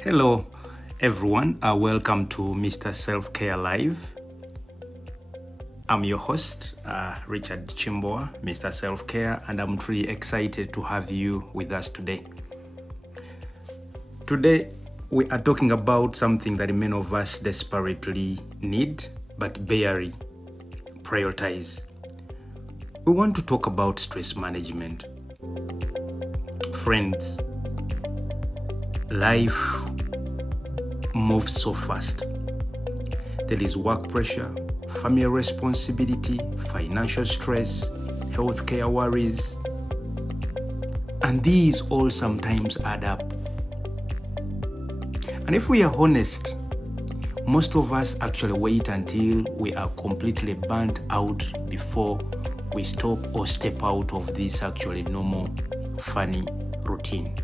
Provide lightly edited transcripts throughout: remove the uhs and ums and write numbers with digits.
Hello, everyone. Welcome to Mr. Selfcare Live. I'm your host, Richard Chimboa, Mr. Selfcare, and I'm truly excited to have you with us today. Today, we are talking about something that many of us desperately need, but barely prioritize. We want to talk about stress management. Friends, life moves so fast. There is work pressure, family responsibility, financial stress, healthcare worries, and these all sometimes add up. And if we are honest, most of us actually wait until we are completely burnt out before we stop or step out of this actually normal, funny routine.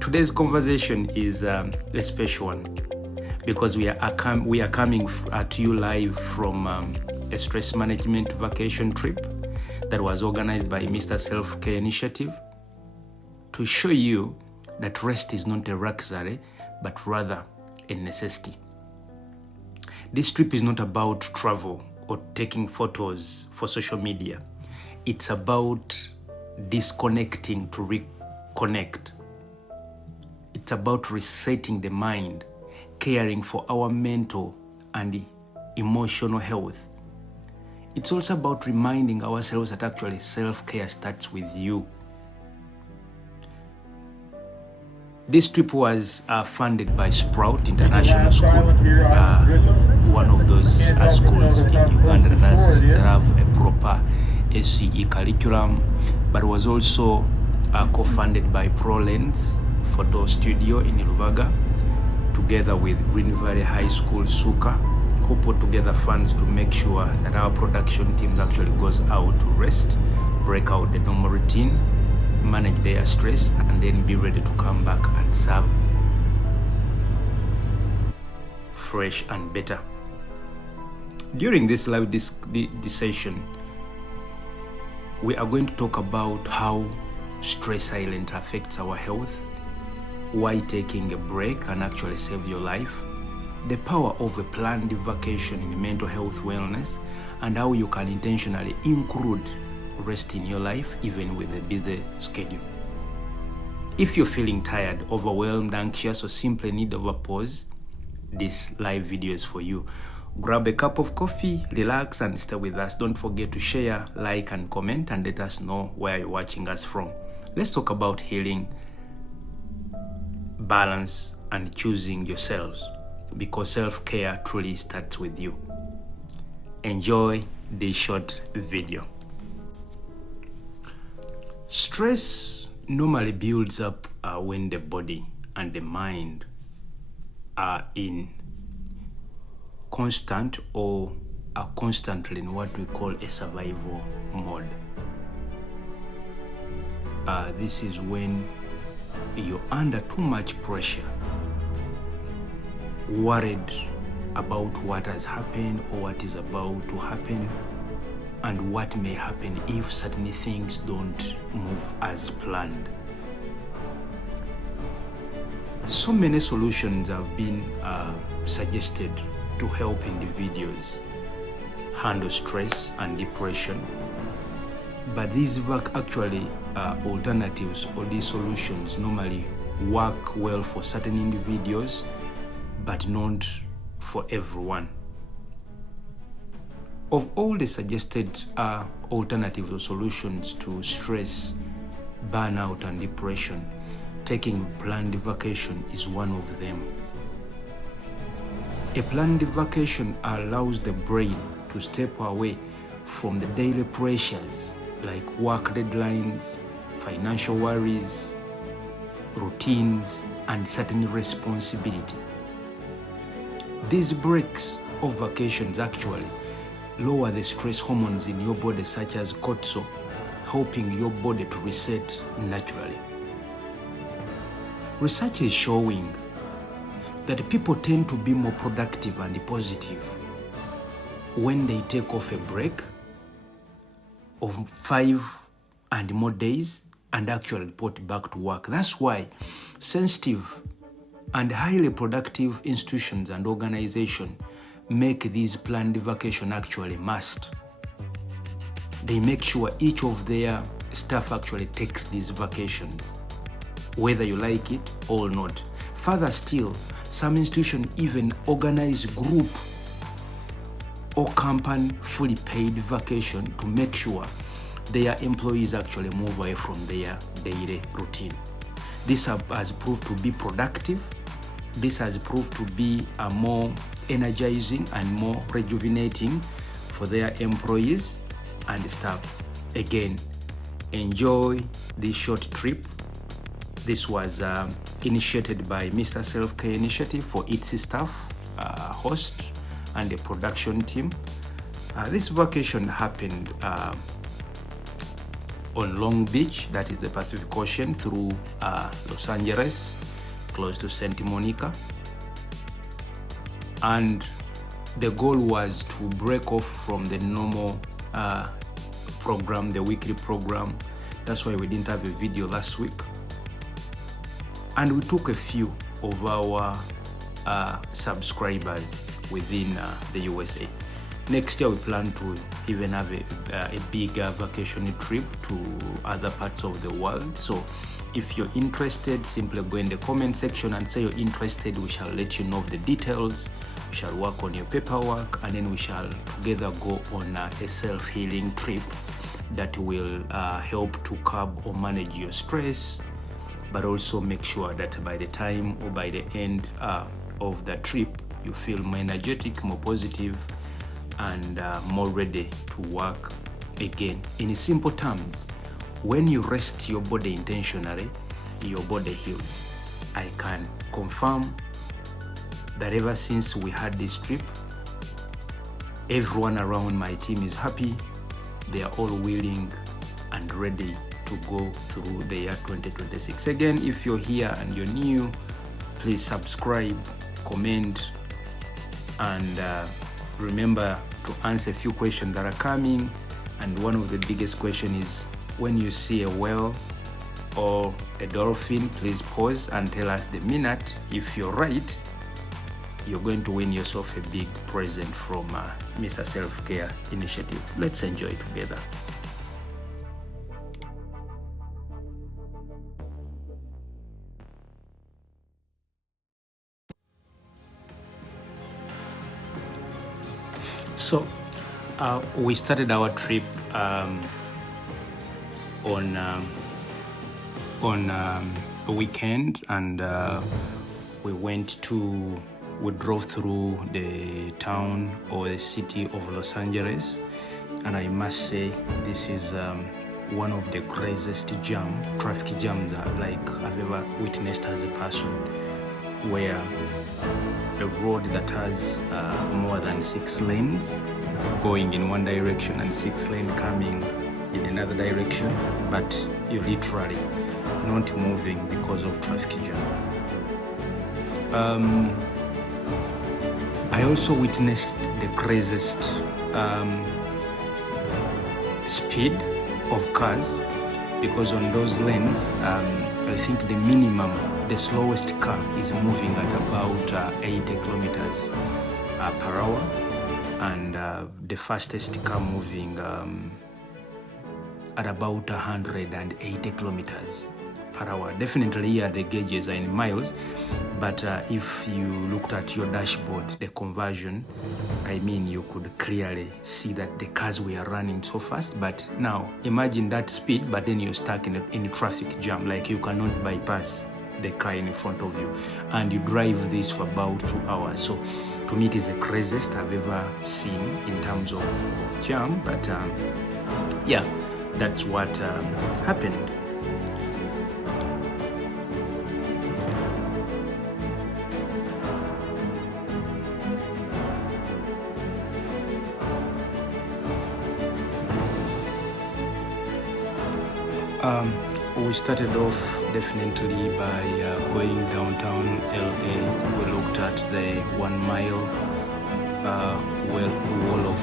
Today's conversation is a special one because we are coming to you live from a stress management vacation trip that was organized by Mr. Selfcare Initiative to show you that rest is not a luxury, but rather a necessity. This trip is not about travel or taking photos for social media. It's about disconnecting to reconnect. It's about resetting the mind, caring for our mental and emotional health. It's also about reminding ourselves that actually self-care starts with you. This trip was funded by Sprout International School, one of those schools in Uganda that have a proper SCE curriculum, but was also co-funded by ProLens Photo Studio in Rubaga, together with Green Valley High School Suka, who put together funds to make sure that our production team actually goes out to rest, break out the normal routine, manage their stress, and then be ready to come back and serve fresh and better. During this live this session, we are going to talk about how stress silent affects our health, why taking a break can actually save your life, the power of a planned vacation in mental health wellness, and how you can intentionally include rest in your life even with a busy schedule. If you're feeling tired, overwhelmed, anxious, or simply need of a pause, this live video is for you. Grab a cup of coffee, relax, and stay with us. Don't forget to share, like, and comment, and let us know where you're watching us from. Let's talk about healing, balance, and choosing yourselves, because self-care truly starts with you. Enjoy this short video. Stress normally builds up when the body and the mind are in constant or are constantly in what we call a survival mode. This is when you're under too much pressure, worried about what has happened or what is about to happen, and what may happen if certain things don't move as planned. So many solutions have been suggested to help individuals handle stress and depression, but these actually alternatives or these solutions normally work well for certain individuals, but not for everyone. Of all the suggested alternatives or solutions to stress, burnout, and depression, taking a planned vacation is one of them. A planned vacation allows the brain to step away from the daily pressures like work deadlines, financial worries, routines, and certain responsibility. These breaks or vacations actually lower the stress hormones in your body, such as cortisol, helping your body to reset naturally. Research is showing that people tend to be more productive and positive when they take off a break of 5 and more days and actually report back to work. That's why sensitive and highly productive institutions and organizations make these planned vacation actually must. They make sure each of their staff actually takes these vacations, whether you like it or not. Further still, some institutions even organize group or company fully paid vacation to make sure their employees actually move away from their daily routine. This has proved to be productive. This has proved to be a more energizing and more rejuvenating for their employees and staff. Again, enjoy this short trip. This was initiated by Mr.Selfcare initiative for its staff, host, and the production team. This vacation happened on Long Beach, that is the Pacific Ocean, through Los Angeles, close to Santa Monica. And the goal was to break off from the normal program, the weekly program. That's why we didn't have a video last week. And we took a few of our subscribers within the USA. Next year, we plan to even have a bigger vacation trip to other parts of the world. So if you're interested, simply go in the comment section and say you're interested. We shall let you know of the details. We shall work on your paperwork, and then we shall together go on a self-healing trip that will help to curb or manage your stress, but also make sure that by the time or by the end of the trip, you feel more energetic, more positive, and more ready to work again. In simple terms, when you rest your body intentionally, your body heals. I can confirm that ever since we had this trip, everyone around my team is happy. They are all willing and ready to go through the year 2026. Again, if you're here and you're new, please subscribe, comment, and remember to answer a few questions that are coming. And one of the biggest questions is, when you see a whale or a dolphin, please pause and tell us the minute. If you're right, you're going to win yourself a big present from Mr. Selfcare initiative. Let's enjoy it together. So we started our trip on a weekend, and we drove through the town or the city of Los Angeles, and I must say this is one of the craziest traffic jams I've ever witnessed as a person, where a road that has more than 6 lanes going in one direction and 6 lanes coming in another direction, but you're literally not moving because of traffic jam. I also witnessed the craziest speed of cars, because on those lanes, I think the slowest car is moving at about 80 kilometers per hour, and the fastest car moving at about 180 kilometers per hour. Definitely here the gauges are in miles, but if you looked at your dashboard, the conversion, you could clearly see that the cars were running so fast. But now imagine that speed, but then you're stuck in a traffic jam, like you cannot bypass the car in front of you, and you drive this for about 2 hours. So to me, it is the craziest I've ever seen in terms of jam, but yeah, that's what happened. We started off definitely by going downtown LA. We looked at the 1 mile wall of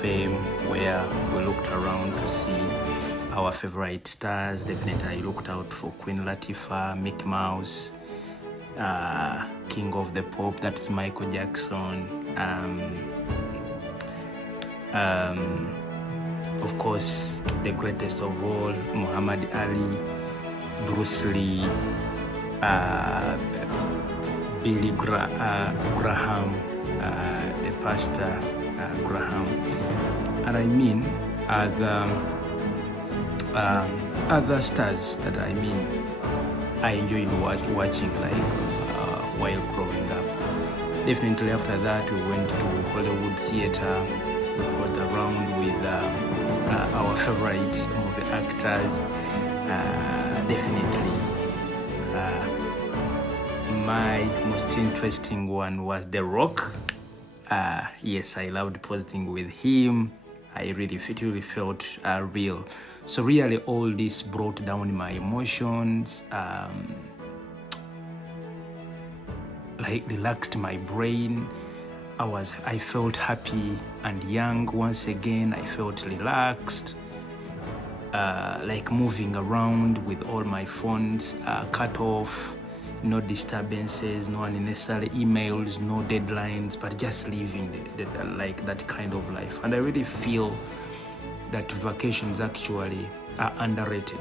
fame, where we looked around to see our favorite stars. Definitely, I looked out for Queen Latifah, Mickey Mouse, King of the Pop, that's Michael Jackson. Of course, the greatest of all, Muhammad Ali, Bruce Lee, Billy Graham, the pastor Graham, and I mean other stars that I enjoyed watching while growing up. Definitely after that we went to Hollywood theater. We got around with our favorite movie actors. Definitely my most interesting one was The Rock. Yes, I loved posting with him. I really felt real. So really all this brought down my emotions, relaxed my brain. I felt happy and young once again. I felt relaxed, like moving around with all my phones cut off, no disturbances, no unnecessary emails, no deadlines, but just living that kind of life. And I really feel that vacations actually are underrated.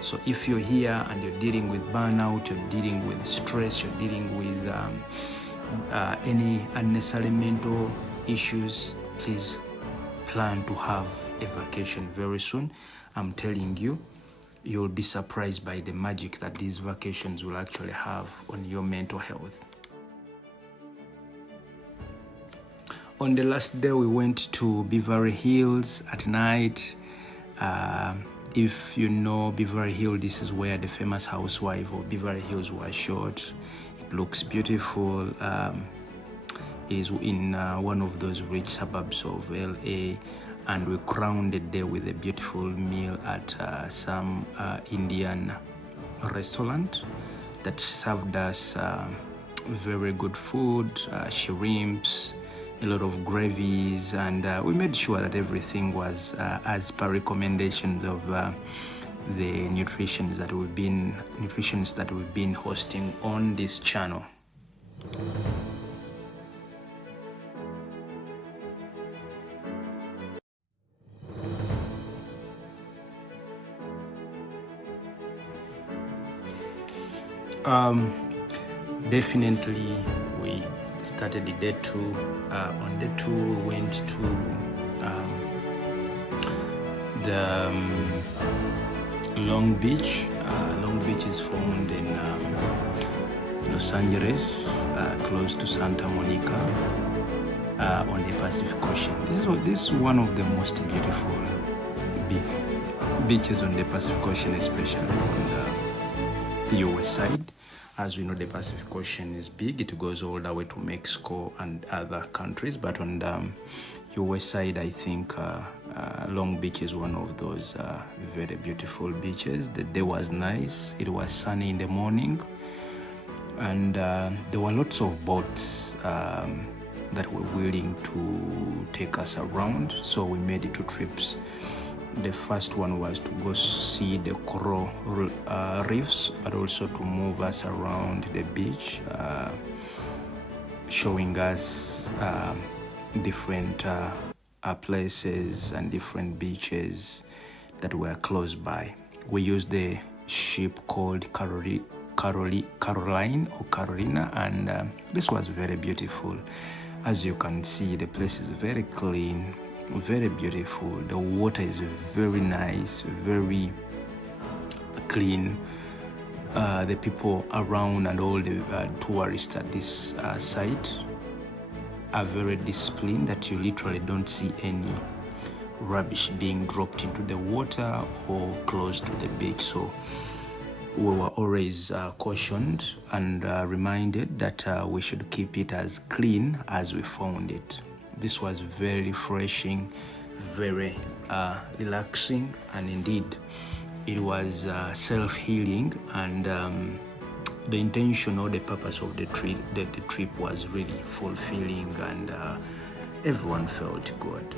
So if you're here and you're dealing with burnout, you're dealing with stress, you're dealing with any unnecessary mental issues, please plan to have a vacation very soon. I'm telling you, you'll be surprised by the magic that these vacations will actually have on your mental health. On the last day, we went to Beverly Hills at night. If you know Beverly Hills, this is where the famous housewife of Beverly Hills was shot. It looks beautiful. It is in one of those rich suburbs of LA, and we crowned the day with a beautiful meal at some Indian restaurant that served us very good food, shrimps, a lot of gravies, and we made sure that everything was as per recommendations of the nutritionists that we've been hosting on this channel. Definitely we started the day 2. On day 2 we went to the Long Beach. Long Beach is found in Los Angeles, close to Santa Monica, on the Pacific Ocean. This is one of the most beautiful big beaches on the Pacific Ocean, especially on the US side. As we know, the Pacific Ocean is big. It goes all the way to Mexico and other countries. But on the US side, I think Long Beach is one of those very beautiful beaches. The day was nice. It was sunny in the morning. And there were lots of boats that were willing to take us around. So we made it 2 trips. The first one was to go see the coral reefs, but also to move us around the beach, showing us different places and different beaches that were close by. We used the ship called Caroline or Carolina, and this was very beautiful. As you can see, the place is very clean, very beautiful. The water is very nice, very clean. The people around and all the tourists at this site are very disciplined, that you literally don't see any rubbish being dropped into the water or close to the beach. So we were always cautioned and reminded that we should keep it as clean as we found it. This was very refreshing, very relaxing, and indeed it was self-healing, and the intention or the purpose of the trip was really fulfilling, and everyone felt good.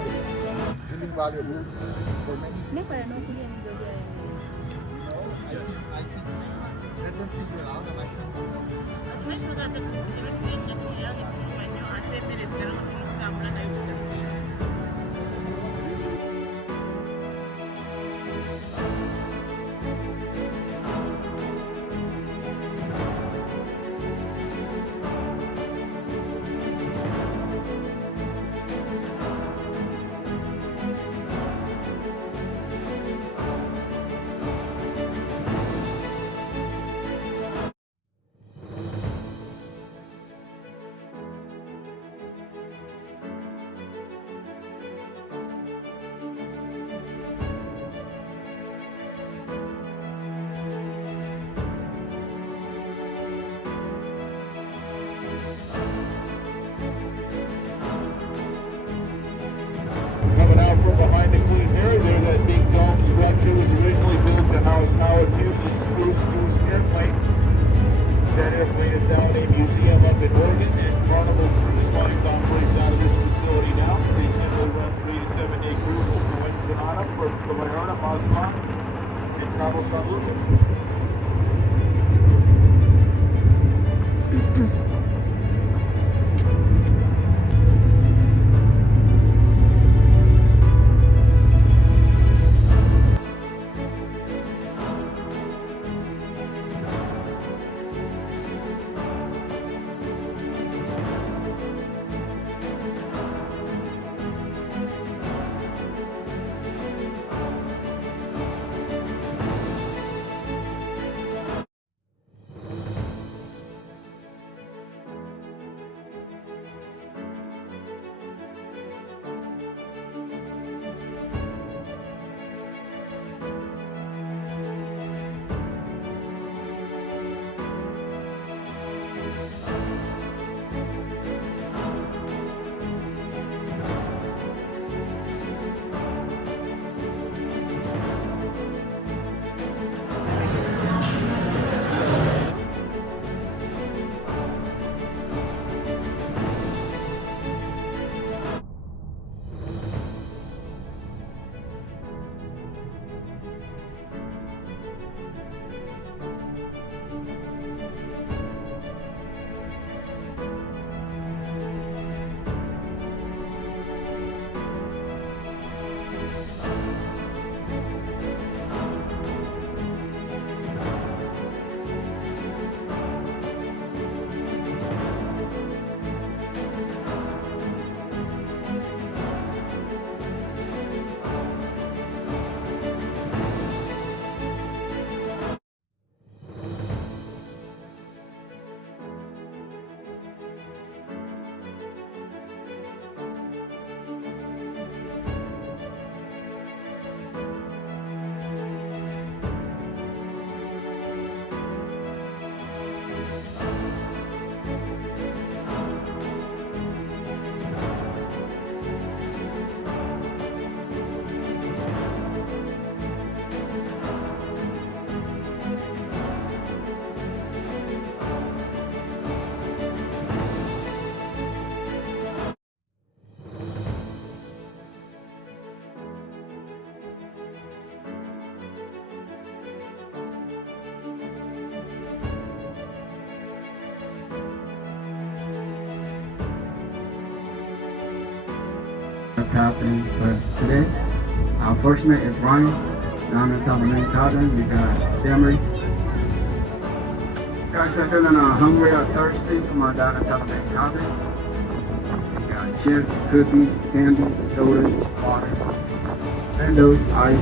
valuable, feeling valuable for many. Para no kuliah ni dia I think let them figure it out, and I think we'll coming out from behind the clean there. There's that big dome structure was originally built to house Howard Hugh's Spruce Goose airplane. That airplane is now in a museum up in Oregon, and Carnival Cruise Lines operates out of this facility now. They simply run 3 to 7 day cruises from Ensenada, from Vallarta, Mazatlan, and Cabo San Lucas. Happening for today. Our fortunate is Ryan down in South American Cabin. We got Demery. Guys are feeling hungry or thirsty from our down in South American Cabin. We got chips, cookies, candy, sodas, water, and those ice.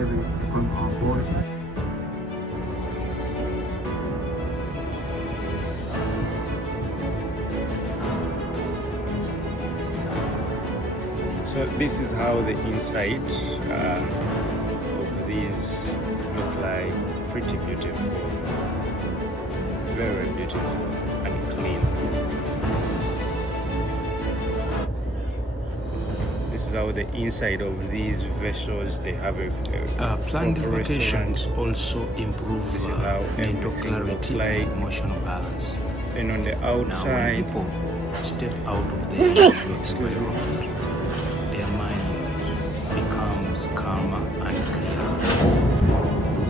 activities to come on board. So this is how the inside of these look like. Pretty beautiful, very beautiful and clean. This is how the inside of these vessels, they have a planned vacations also improve this is how mental clarity, like emotional balance. And on the outside, now, when people step out of the usual environment, their mind becomes calmer and clearer.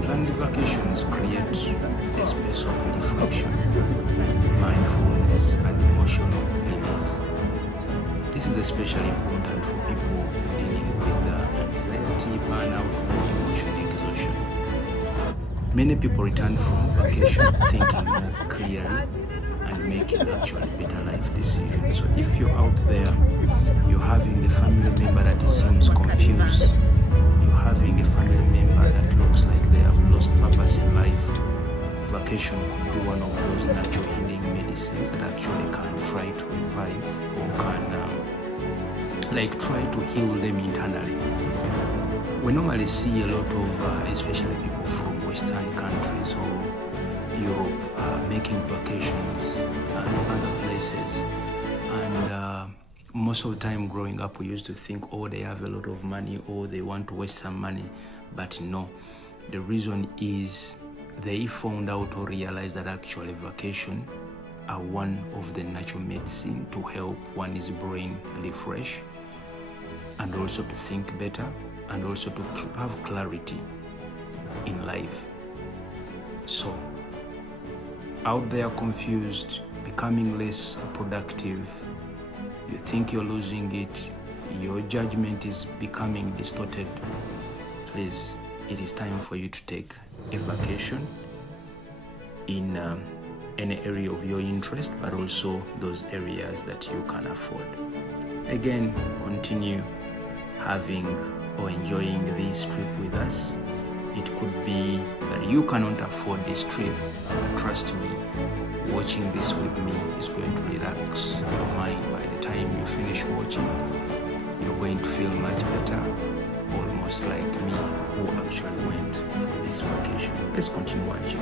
Planned vacations create a space of reflection, mindfulness, and emotional release. This is especially important for people dealing with anxiety, burnout, or emotional exhaustion. Many people return from vacation thinking more clearly and making actually better life decisions. So if you're out there, you're having a family member that seems confused, you're having a family member that looks like they have lost purpose in life, vacation could be one of those natural healing medicines that actually can try to revive or can try to heal them internally. We normally see a lot of, especially people from Western countries or Europe, making vacations and other places. And most of the time growing up, we used to think, oh, they have a lot of money or they want to waste some money. But no, the reason is they found out or realized that actually vacation are one of the natural medicine to help one's brain refresh and also to think better and also to have clarity in life. So, out there confused, becoming less productive, you think you're losing it, your judgment is becoming distorted, please, it is time for you to take a vacation in any area of your interest, but also those areas that you can afford. Again, continue having or enjoying this trip with us. It could be that you cannot afford this trip, but trust me, watching this with me is going to relax your mind. By the time you finish watching, you're going to feel much better, almost like me, who actually went for this vacation. Let's continue watching.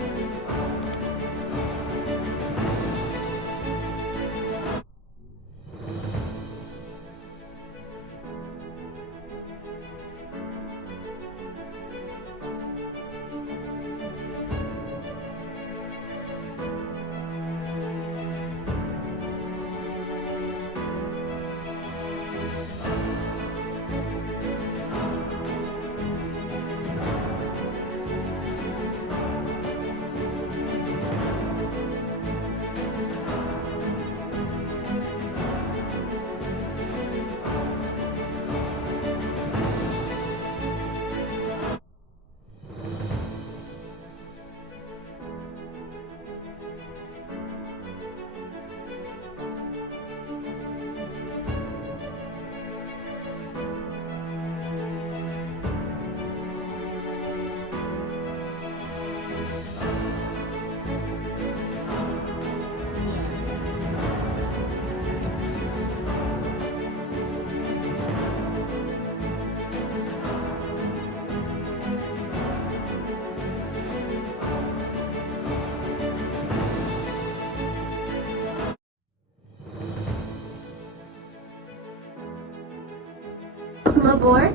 Welcome aboard.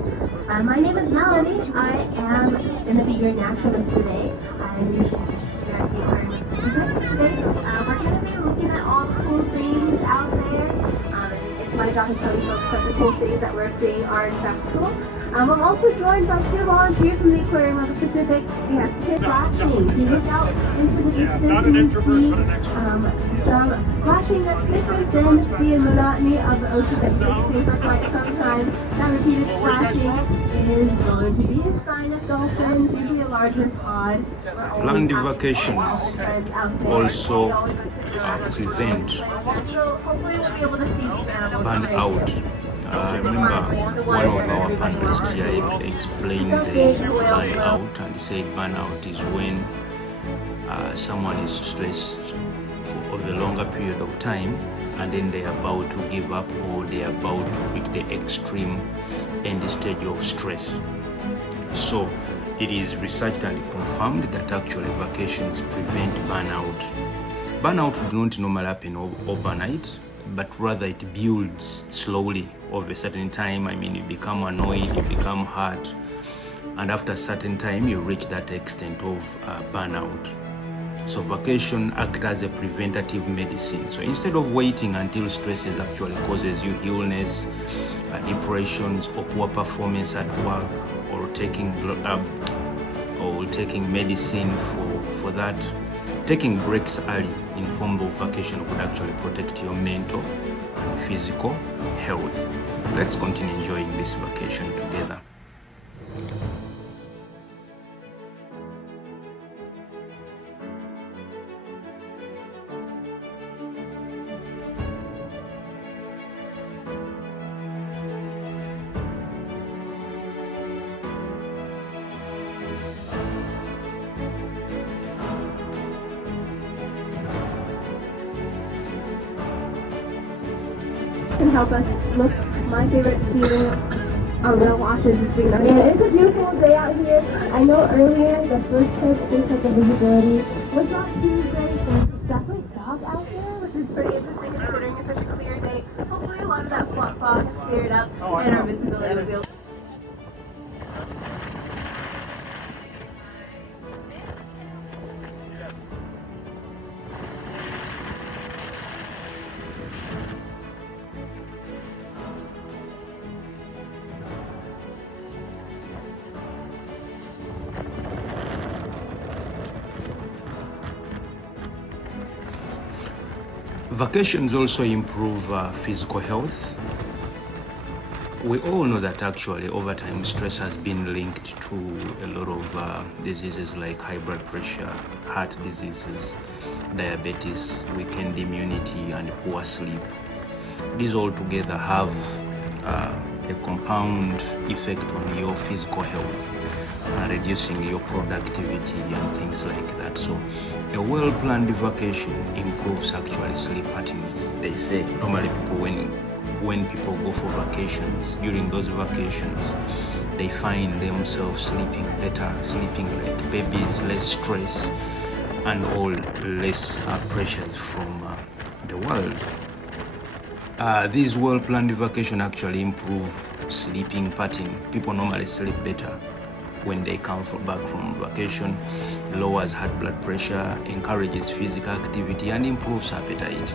My name is Melanie. I am going to be your naturalist today. I'm here at the Aquarium Pacific today. We're going to be looking at all the cool things out there. It's my job to tell you folks that the cool things that we're seeing are in fact cool. I'm also joined by two volunteers from the Aquarium of the Pacific. We have Tim splashing. If you look out into the distance, you see some splashing that's different than the monotony of the ocean that you've been seeing for quite some time. That repeated splashing is going to be a sign of dolphins, usually a larger pod. Planned vacations also prevent So hopefully we'll be able to see these animals. burnout. I remember one of our panelists here explained the burnout, and he said burnout is when someone is stressed for a longer period of time, and then they are about to give up, or they are about to reach the extreme end stage of stress. So it is researched and confirmed that actually vacations prevent burnout. Burnout does not normally happen overnight, but rather it builds slowly over a certain time. I mean, you become annoyed, you become hurt, and after a certain time you reach that extent of burnout. So vacation acts as a preventative medicine. So instead of waiting until stress actually causes you illness, depressions, or poor performance at work, or taking medicine for that, taking breaks early in form of vacation could actually protect your mental and physical health. Let's continue enjoying this vacation together. Can help us look. My favorite feeling on whale watches is being on. Yeah, it's a beautiful day out here. I know earlier the first trip things like the visibility was not too great, so it's definitely fog out here, which is pretty interesting considering it's such a clear day. Hopefully a lot of that fog has cleared up and our visibility will be able. Vacations also improve physical health. We all know that actually over time stress has been linked to a lot of diseases like high blood pressure, heart diseases, diabetes, weakened immunity, and poor sleep. These all together have a compound effect on your physical health, reducing your productivity and things like that. So a well-planned vacation improves actually sleep patterns. They say normally people when people go for vacations, during those vacations, they find themselves sleeping better, sleeping like babies, less stress, and all less pressures from the world. These well-planned vacation actually improve sleeping pattern. People normally sleep better when they come back from vacation, lowers heart blood pressure, encourages physical activity, and improves appetite.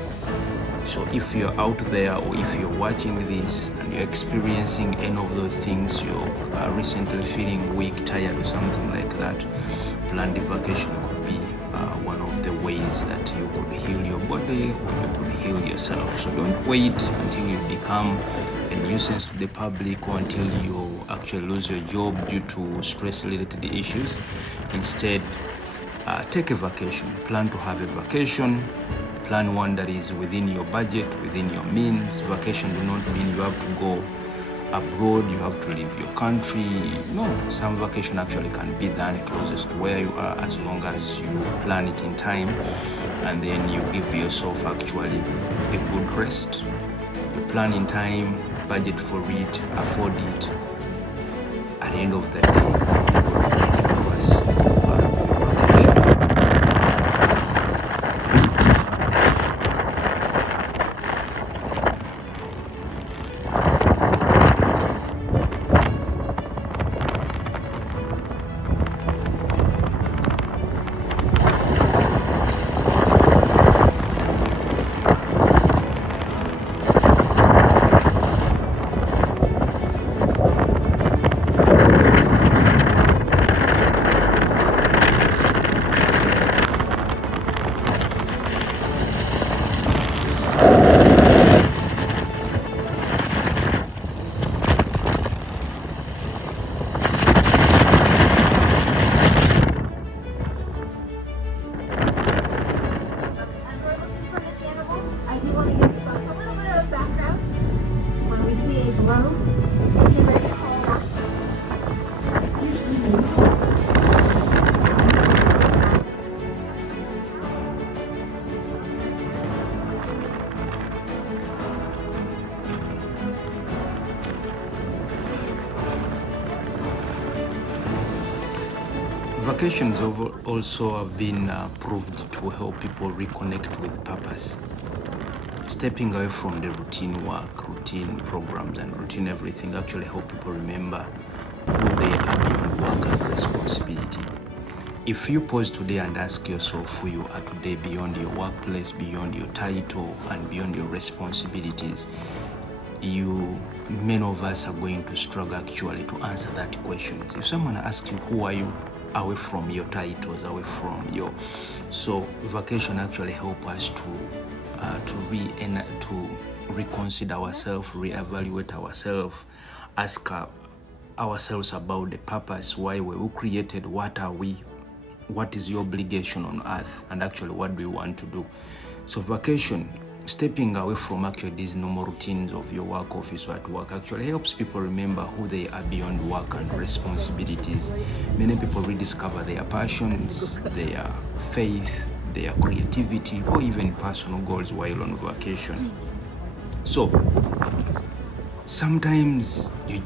So if you're out there, or if you're watching this and you're experiencing any of those things, you're recently feeling weak, tired, or something like that, planned vacation could be one of the ways that you could heal your body, or you could heal yourself. So don't wait until you become a nuisance to the public, or until you actually lose your job due to stress-related issues. Instead, take a vacation. Plan to have a vacation. Plan one that is within your budget, within your means. Vacation do not mean you have to go abroad, you have to leave your country. No, some vacation actually can be done closest to where you are, as long as you plan it in time, and then you give yourself actually a good rest. You plan in time, budget for it, afford it. At the end of the day, you got 20 hours of vacation. Vacations also have been proved to help people reconnect with purpose. Stepping away from the routine work, routine programs, and routine everything actually help people remember who they are beyond work and responsibility. If you pause today and ask yourself who you are today beyond your workplace, beyond your title, and beyond your responsibilities, many of us are going to struggle actually to answer that question. If someone asks you who are you, away from your titles, away from your, so vacation actually help us to reconsider ourselves, reevaluate ourselves, ask ourselves about the purpose, why we were created, what are we, what is your obligation on earth, and actually what do you want to do. So vacation, stepping away from actually these normal routines of your work office or at work actually helps people remember who they are beyond work and responsibilities. Many people rediscover their passions, their faith, their creativity, or even personal goals while on vacation. So sometimes you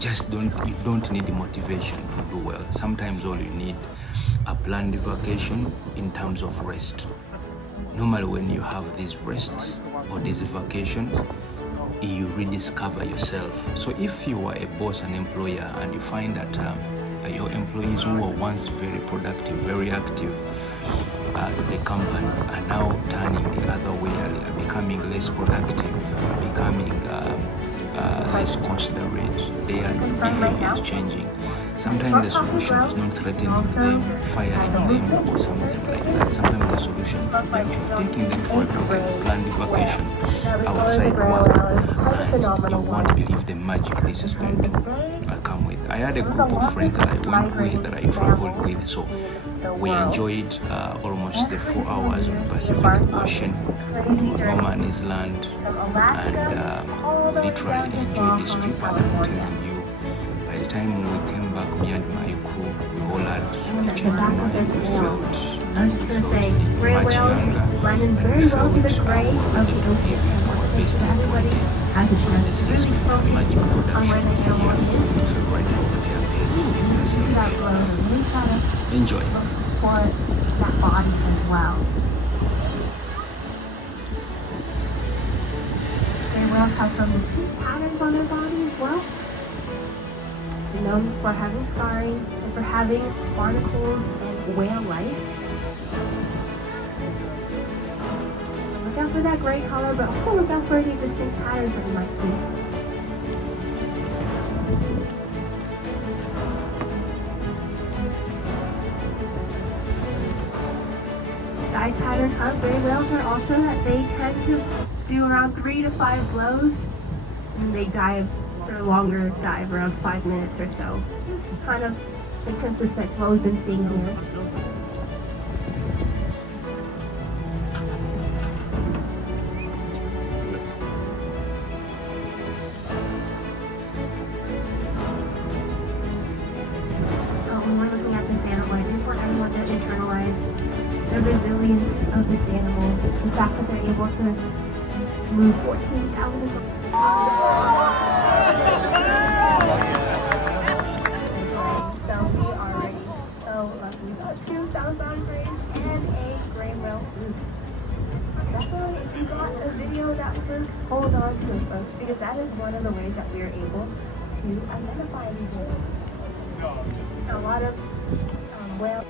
don't need motivation to do well. Sometimes all you need a planned vacation in terms of rest. Normally when you have these rests or these vacations, you rediscover yourself. So if you are a boss, an employer, and you find that your employees who were once very productive, very active to the company are now turning the other way, are becoming less productive, becoming less considerate, their behavior is changing. Sometimes the solution is not threatening them, firing them, or something like that. Sometimes the solution could be actually taking them for a planned vacation outside work, and you won't believe the magic this is going to come with. I had a group of friends that I went with, that I traveled with, so we enjoyed almost the 4 hours on the Pacific Ocean to No Man's Land, and literally enjoyed this trip. And I'm telling you, by the time we came back, me and my crew, we all had a change of mind. We felt much younger, and we felt into giving our best employee and assessment and magic productions here in February Healthcare Page, Mr.Selfcare. Enjoy. For that body as well. Gray whales have some distinct patterns on their body as well. They're known for having scarring and for having barnacles and whale life. Look out for that gray color, but also look out for any distinct patterns that you might see. Dive pattern of gray whales are also that they tend to do around 3 to 5 blows, and they dive for a longer dive, around 5 minutes or so. It's kind of inconsistent what we've been seeing here. When we're looking at this animal, I just want everyone to internalize the resilience of this animal, the fact that they're able to move 14,000 So we are ready. So we got 2 southbound grays and a gray whale. Definitely, if you got a video that was, hold on to it, folks, because that is one of the ways that we are able to identify these whales. A lot of whales.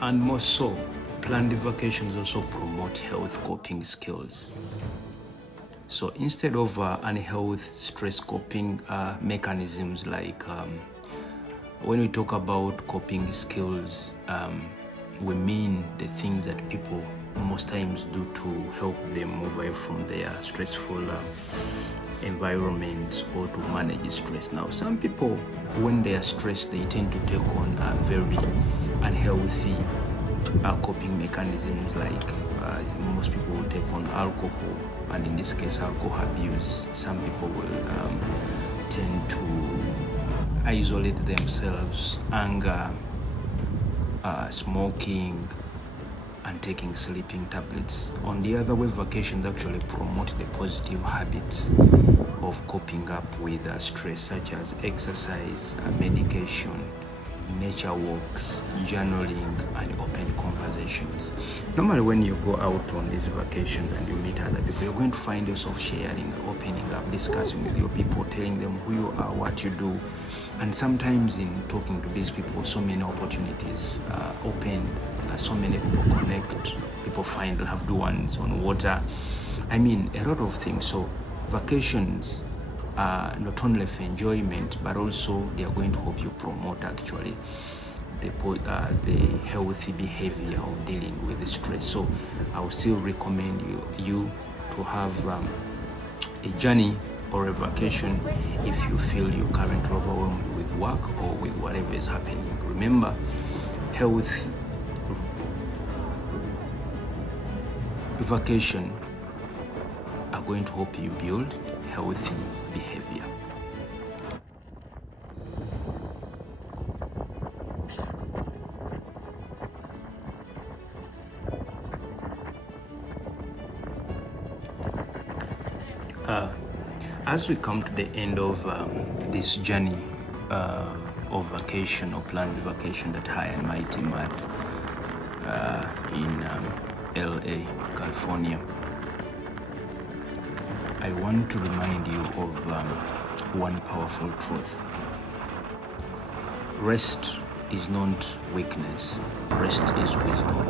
And more so, planned vacations also promote health coping skills. So instead of unhealthy stress coping mechanisms, like when we talk about coping skills, we mean the things that people most times do to help them move away from their stressful environments or to manage stress. Now, some people, when they are stressed, they tend to take on very unhealthy coping mechanisms, like most people will take on alcohol, and in this case, alcohol abuse. Some people will tend to isolate themselves, anger, smoking, and taking sleeping tablets. On the other way, vacations actually promote the positive habits of coping up with stress, such as exercise, medication, nature walks, journaling, and open conversations. Normally, when you go out on these vacations and you meet other people, you're going to find yourself sharing, opening up, discussing with your people, telling them who you are, what you do. And sometimes in talking to these people, so many opportunities open, so many people connect, people find loved ones on water. I mean, a lot of things. So vacations are not only for enjoyment, but also they are going to help you promote actually the healthy behavior of dealing with the stress. So I would still recommend you to have a journey or a vacation if you feel you're currently overwhelmed with work or with whatever is happening. Remember, health vacation are going to help you build healthy behavior. As we come to the end of this journey of vacation or planned vacation that I and my team had in LA, California, I want to remind you of one powerful truth. Rest is not weakness, rest is wisdom.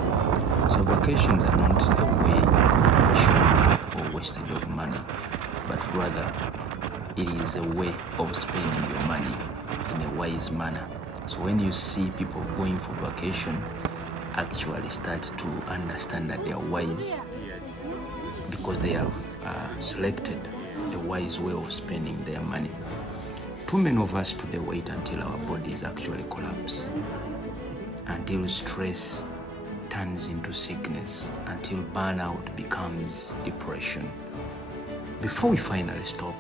So vacations are not a way of showing up or wastage of money, but rather it is a way of spending your money in a wise manner. So when you see people going for vacation, actually start to understand that they are wise because they have selected a wise way of spending their money. Too many of us today wait until our bodies actually collapse, until stress turns into sickness, until burnout becomes depression, before we finally stop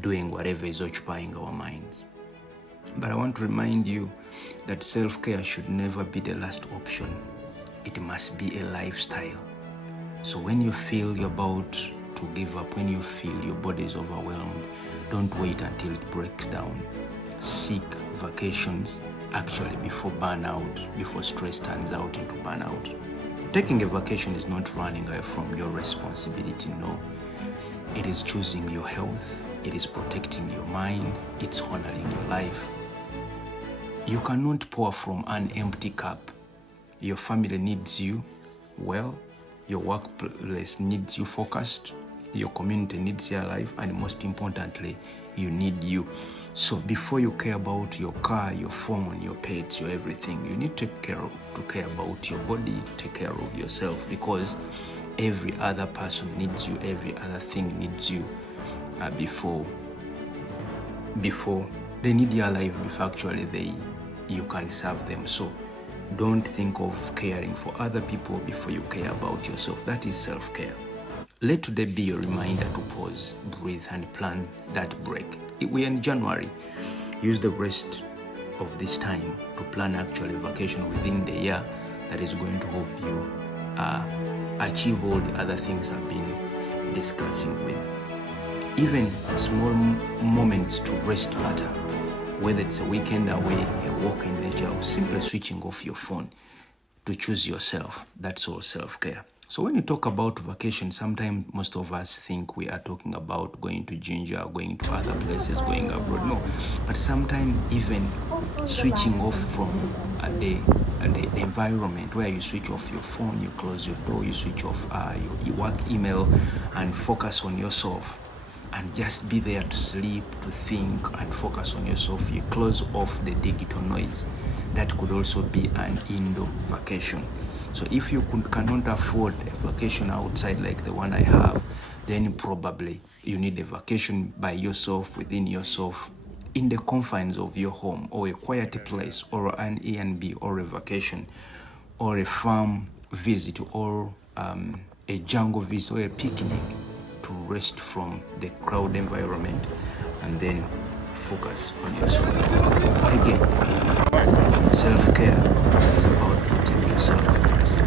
doing whatever is occupying our minds. But I want to remind you that self-care should never be the last option. It must be a lifestyle. So when you feel you're about to give up, when you feel your body is overwhelmed, don't wait until it breaks down. Seek vacations actually before burnout, before stress turns out into burnout. Taking a vacation is not running away from your responsibility, no. It is choosing your health, it is protecting your mind, it's honoring your life. You cannot pour from an empty cup. Your family needs you well, your workplace needs you focused, your community needs your life, and most importantly, you need you. So before you care about your car, your phone, your pets, your everything, you need to care about your body, to take care of yourself, because every other person needs you, every other thing needs you before they need your life, before actually you can serve them. So don't think of caring for other people before you care about yourself. That is self-care. Let today be your reminder to pause, breathe, and plan that break. We are in January. Use the rest of this time to plan actually vacation within the year that is going to help you achieve all the other things I've been discussing with. Even small moments to rest matter. Whether it's a weekend away, a walk in nature, or simply switching off your phone to choose yourself. That's all self-care. So when you talk about vacation, sometimes most of us think we are talking about going to Ginger, going to other places, going abroad. No, but sometimes even switching off from the environment, where you switch off your phone, you close your door, you switch off your work email, and focus on yourself. and just be there to sleep, to think, and focus on yourself. You close off the digital noise. That could also be an indoor vacation. So if you cannot afford a vacation outside like the one I have, then probably you need a vacation by yourself, within yourself, in the confines of your home, or a quiet place, or an A&B, or a vacation, or a farm visit, or a jungle visit, or a picnic, to rest from the crowd environment and then focus on yourself. Again, self-care is about putting yourself first.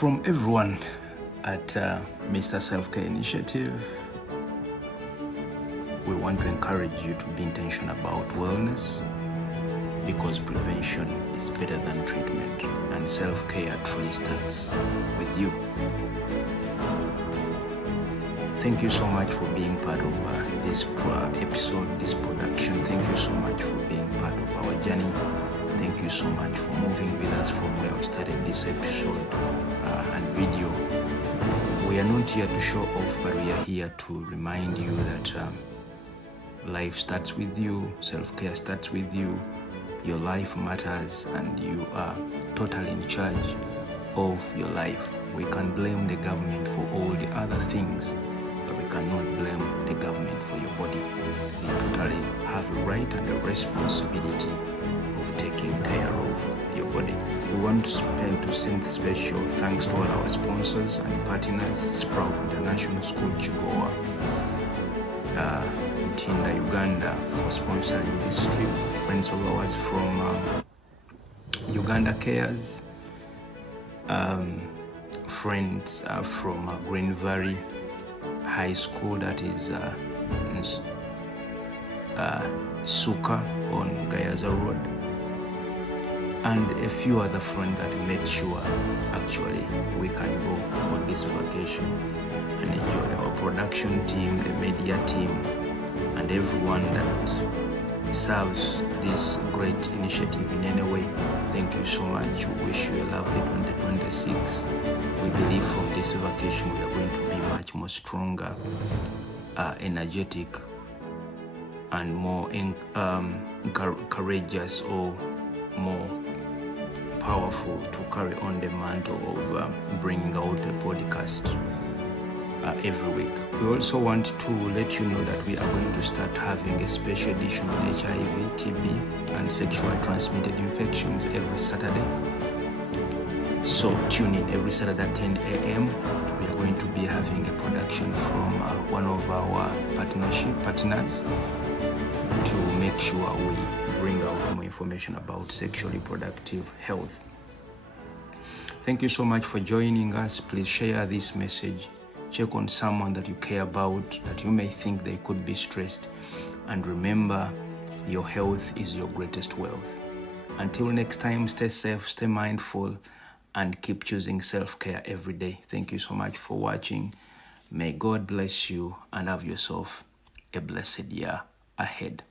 From everyone at Mr.Selfcare Initiative, we want to encourage you to be intentional about wellness, because prevention is better than treatment, and self-care truly starts with you. Thank you so much for being part of this episode, this production. Thank you so much for being part of our journey. Thank you so much for moving with us from where we started this episode and video. We are not here to show off, but we are here to remind you that life starts with you, self-care starts with you, your life matters, and you are totally in charge of your life. We can blame the government for all the other things, but we cannot blame the government for your body. You totally have a right and a responsibility of taking care of your body. We want to send special thanks to all our sponsors and partners, Sprout International School Chigowa, Tinda Uganda for sponsoring this trip, friends of ours from Uganda Cares, friends from Green Valley High School, that is Suka on Gayaza Road, and a few other friends that made sure actually we can go on this vacation and enjoy. Our production team, the media team, and everyone that serves this great initiative in any way. Thank you so much. We wish you a lovely 2026. We believe from this vacation we are going to be much more stronger, energetic, and more courageous, or more powerful to carry on the mantle of bringing out a podcast every week. We also want to let you know that we are going to start having a special edition on HIV, TB, and sexually transmitted infections every Saturday. So tune in every Saturday at 10 a.m. We are going to be having a production from one of our partners to make sure we bring out more information about sexually reproductive health. Thank you so much for joining us. Please share this message. Check on someone that you care about, that you may think they could be stressed. And remember, your health is your greatest wealth. Until next time, stay safe, stay mindful, and keep choosing self-care every day. Thank you so much for watching. May God bless you and have yourself a blessed year ahead.